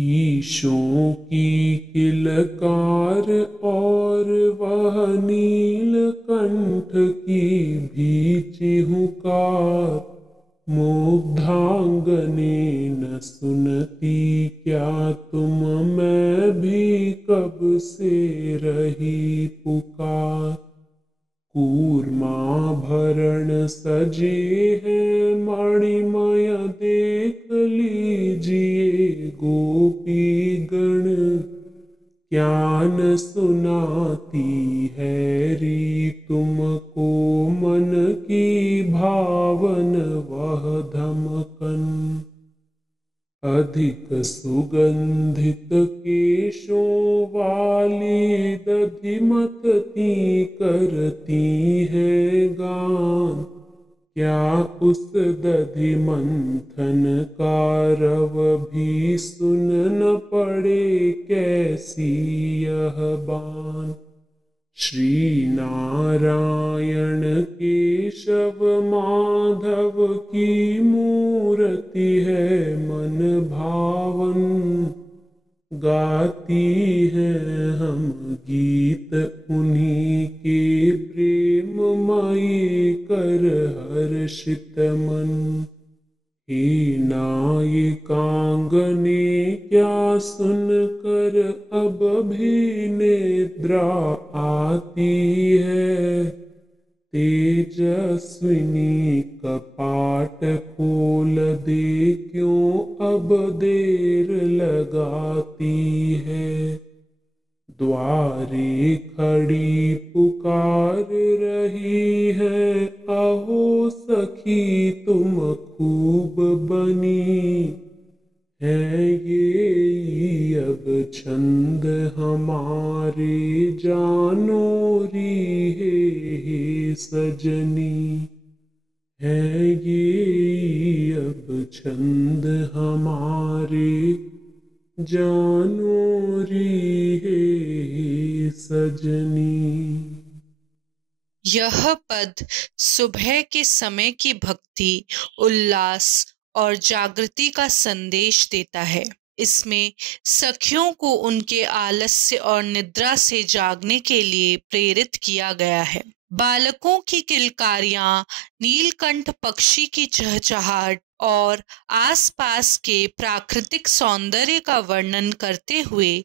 ईशों की किलकार और वह नीलकंठ की भी चिहुकार, मुग्धांगने न सुनती क्या तुम, मैं भी कब से रही पुकार। कूर्माभरण सजे हैं मणिमय देख लीजिए गोपी गण, क्या न सुनाती है री तुमको मन की भावन वह धमकन। अधिक सुगंधित केशों वाली दधिमत ती करती है गान, क्या उस दधि मंथन का रव भी सुन न पड़े कैसी यह बान। श्री नारायण केशव माधव की मूर्ति है मन भावन, गाती हैं हम गीत उन्हीं के प्रेममयी कर हर्षित मन। हे नायिकांगने क्या सुनकर अब भी निद्रा आती है, तेजस्विनी कपाट खोल दे क्यों अब देर लगाती है। द्वारे खड़ी पुकार रही है, अहो सखी तुम खूब बनी, है ये अब छंद हमारे जानो री हे सजनी, है ये अब छंद हमारे जानो री हे सजनी। यह पद सुबह के समय की भक्ति, उल्लास और जागृति का संदेश देता है। इसमें सखियों को उनके आलस्य और निद्रा से जागने के लिए प्रेरित किया गया है। बालकों की किलकारियां, नीलकंठ पक्षी की चहचहाट और आसपास के प्राकृतिक सौंदर्य का वर्णन करते हुए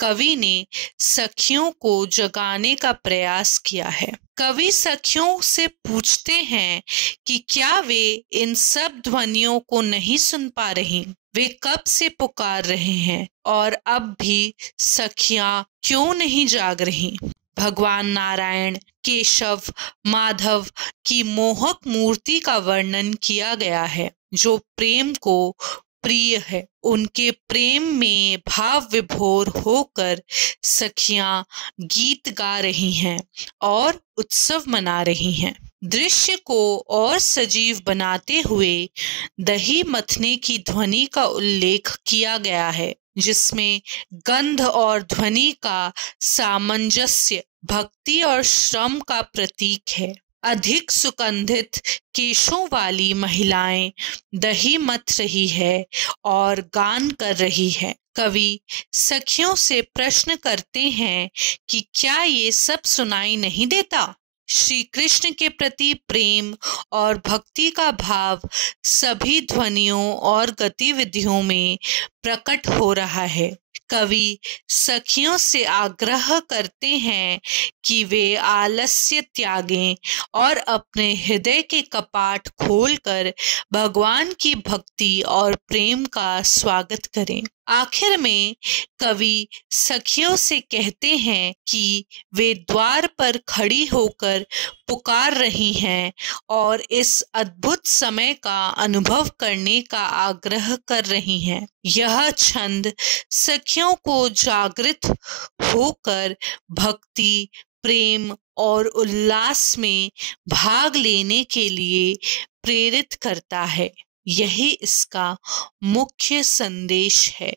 कवि ने सखियों को जगाने का प्रयास किया है। कवि सखियों से पूछते हैं कि क्या वे इन सब ध्वनियों को नहीं सुन पा रही, वे कब से पुकार रहे हैं और अब भी सखियां क्यों नहीं जाग रही। भगवान नारायण, केशव, माधव की मोहक मूर्ति का वर्णन किया गया है जो प्रेम को प्रिय है। उनके प्रेम में भाव विभोर होकर सखियां गीत गा रही हैं और उत्सव मना रही हैं। दृश्य को और सजीव बनाते हुए दही मथने की ध्वनि का उल्लेख किया गया है, जिसमें गंध और ध्वनि का सामंजस्य भक्ति और श्रम का प्रतीक है। अधिक सुगंधित केशों वाली महिलाएं दही मथ रही है और गान कर रही है। कवि सखियों से प्रश्न करते हैं कि क्या ये सब सुनाई नहीं देता। श्री कृष्ण के प्रति प्रेम और भक्ति का भाव सभी ध्वनियों और गतिविधियों में प्रकट हो रहा है। कवि सखियों से आग्रह करते हैं कि वे आलस्य त्यागें और अपने हृदय के कपाट खोलकर भगवान की भक्ति और प्रेम का स्वागत करें। आखिर में कवि सखियों से कहते हैं कि वे द्वार पर खड़ी होकर पुकार रही हैं और इस अद्भुत समय का अनुभव करने का आग्रह कर रही हैं। यह छंद सखियों को जागृत होकर भक्ति, प्रेम और उल्लास में भाग लेने के लिए प्रेरित करता है। यही इसका मुख्य संदेश है।